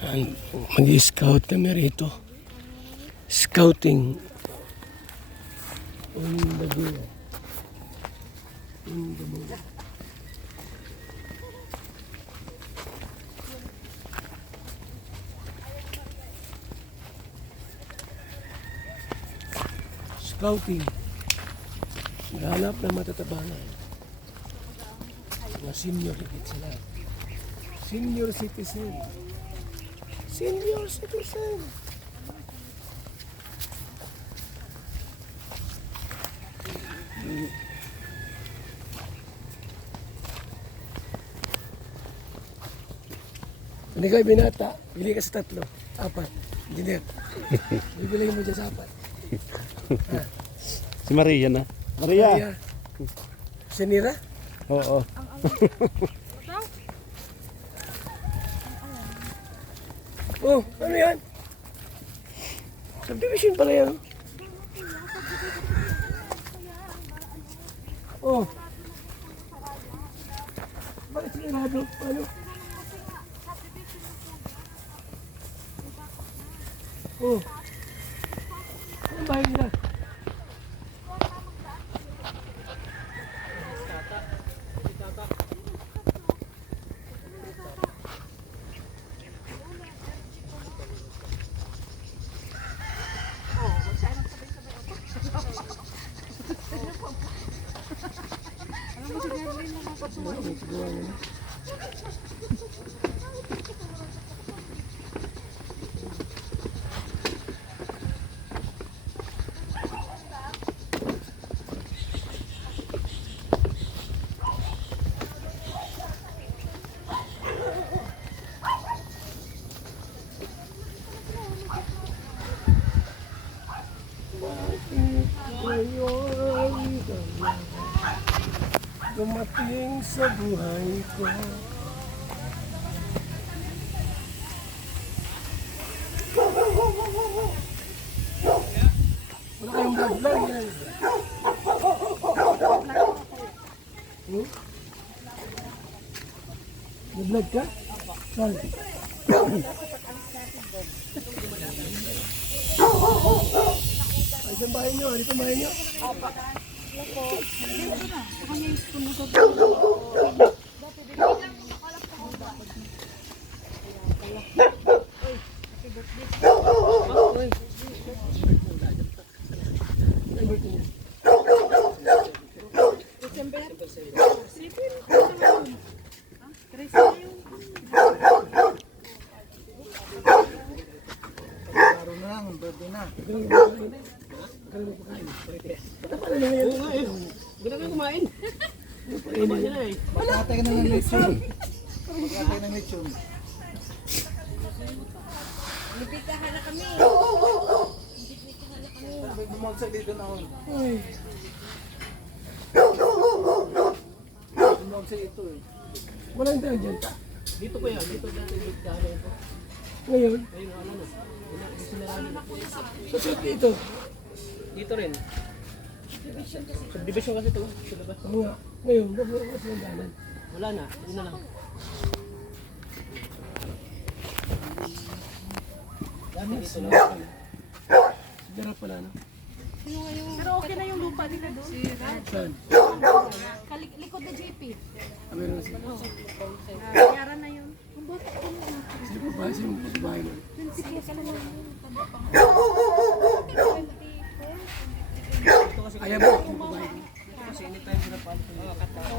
Mag-scout kami rito. Scouting. Scouting. Naghanap ng matatabangan. Mga senior higit sila. Senior citizen. Senior citizen. Hindi kayo binata. Bili ka sa 3. 4. Engineer. Bibili mo dyan sa 4. Si Maria na. Maria. Senira? Oo. Oh, ano yan? Subdivision pala yan. Oh. Bakit sinarado? Ano? Oh. Ano bahay nila? Dumating sa buhay ko. Wala kayong vlog yan. Vlog ka? Saan? Ay, saan bahay nyo? Dito bahay nyo? Kumain. Magkatay ka na ng lechon. Magkatay ng lechon. Lipitahan na kami. Bumagsak dito na ako. Bumagsak ito eh. Walang tayo dyan. Dito pa yan. Dito dati dito daan ito. Ngayon, Ayun ano no. sa ito. Dito rin. Subdivision kasi ito. Sa labas. Ano nga? Ngayon, bakit ako sa dalan? Wala na. Yun na lang. Dami dito lang. Darap pala, no? Pero okay na yung lupa nila doon. Saan? Likod na JP. Meron na sila. Bayaran na yun. Ang bata ko na. Sino pa ba? Sino pa sa bahay mo? 20 plus ka naman yun. Ayaw mo? Sino pa bahay mo? Kasi anytime na pala ko.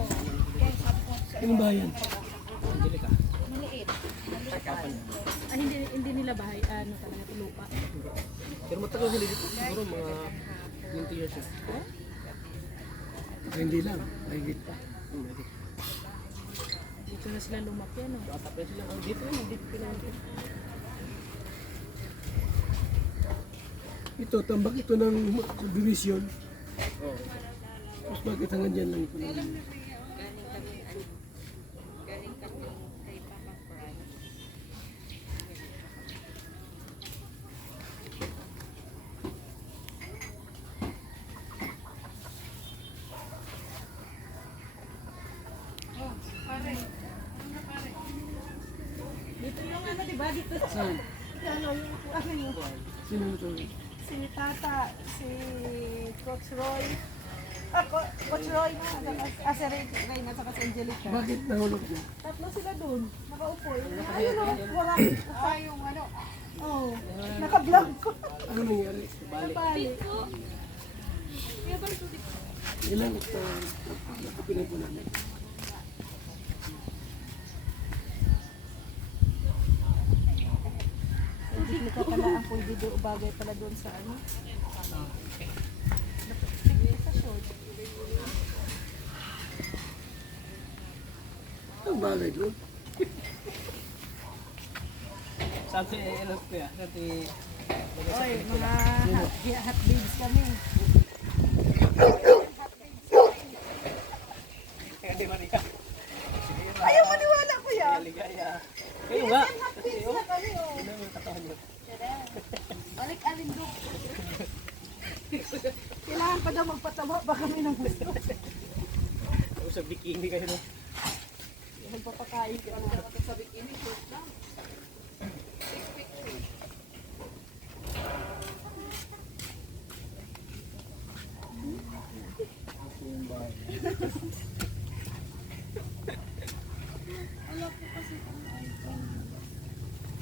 Sino bahay yan? Angelica. Maliit. Hindi nila bahay, ano talaga, lupa. Pero matagal sila dito. Siguro mga 20 years na. Hindi lang. Mahigit pa. Dito na sila lumaki, ano. Tapos sila ang dito yun. Dito pinansin. Ito, tambak ito ng subdivision. Oo. Tapos bakit hanggang dyan lang ito lang? Galing kami kay Papa Fry. Dito yung ano ko, di ba? Dito Saan? ano yung Sino ito? si Tata, si Coach Roy. Coach Roy na, si Reyna, at saka si Angelica. Bakit nahulog niya? Tatlo sila dun, nakaupo. Ayun o, wala. Yung ano, oh, naka-vlog ko. Ano nangyari? Napali. Ilang ito? Nakapinay po namin. Hindi ka pala ang pwede doon, bagay pala doon sa ano. Sa short. Ang bagay doon. Sabi ano ko ya, sabi Oy, mga hot babes kami. kaya di Maria. Ayaw maniwala ko yan. Ligaya. Kayo nga. Hot babes na kami, oh. Ano yung katawan niyo? Balik alindog. Kailangan pa daw magpatama ba kami ng gusto. Tapos sa bikini kayo no. Magpapakain ka naman sa bikini. Short lang.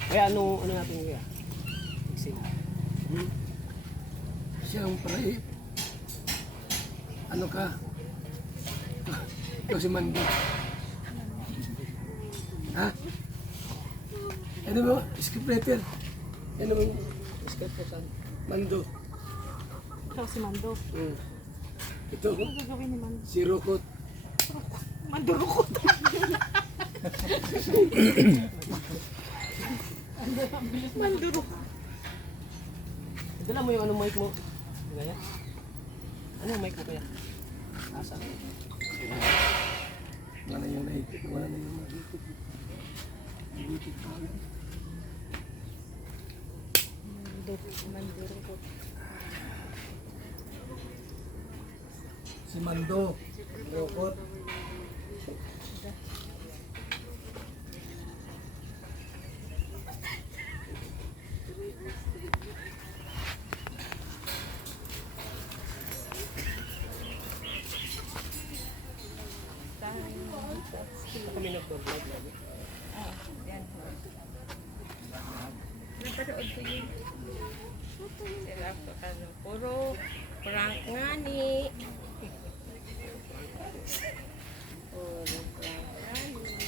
Kaya ano natin kaya? Fixing. Siyang pare. Ano ka? Ikaw si Mando. Ha? Ano mo? Scriptwriter. Ano mo? Scriptwriter. Mando. Ikaw si Mando. Ito. Ano gagawin ni Mando? Si Rokot. Mandurukot. Manduruk. Dala mo yung ano mic mo. Gaya. Ano yung mic mo kaya? Asa? Wala yung nahigit. Wala na yung nahigit. Nahigit pa. Mandurukot. Si Mando. Rokot. Kami nag-vlog lagi. Napanood ko yun. Sila po ano, puro prank nga ni. Puro prank nga ni.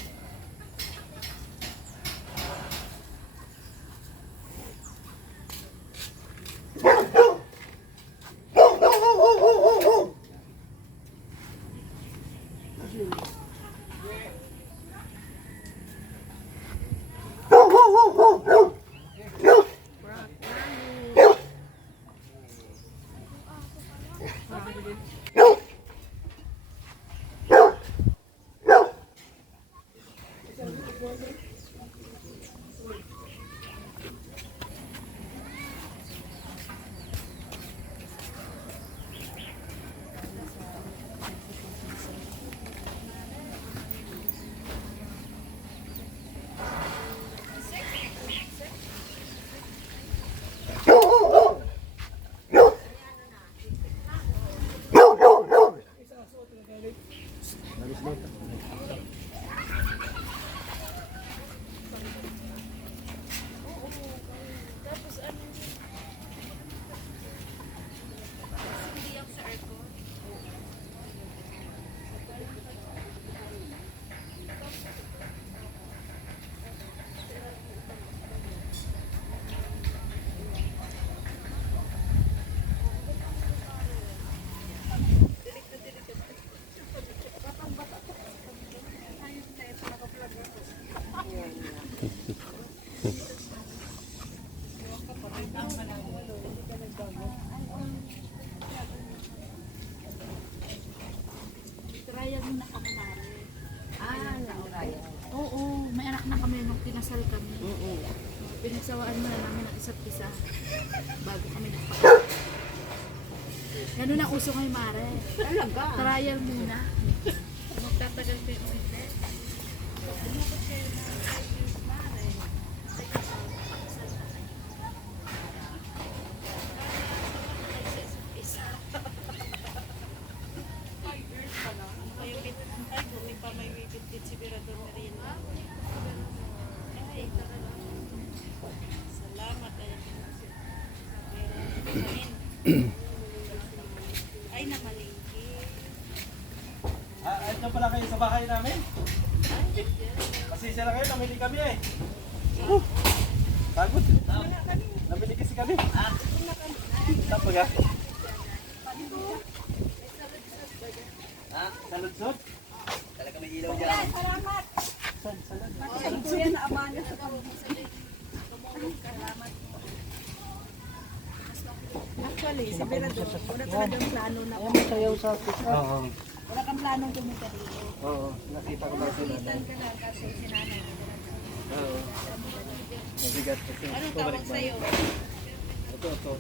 Trial mo na kami namin. Nauraya. Oo, may anak na kami nung pinasal kami. Pinagsawaan mo na namin ang isa't isa bago kami nagpakasal. Ganun ang uso ngayon, Mare. Talaga? Trial muna. Magtatagal pa yung ulit. Ay, namalingki. Ito pala kayo sa bahay namin. Pasensya na kayo, namili kami eh. Pagod. Namili kasi kami. Tapos ka? Saludsod? Talaga may ilaw dyan. Salamat. Ay, kuya na abana sa pamumusalin. Salamat. Actually, si Berador, wala talagang plano na Sayaw sa pizza. Oo. wala kang planong pumunta dito. Oo. Nakita ko lang sila. Pilitan ka lang kasi sinanay mo. Oo. Mabigat kasi. Anong tawag sa'yo? Ito.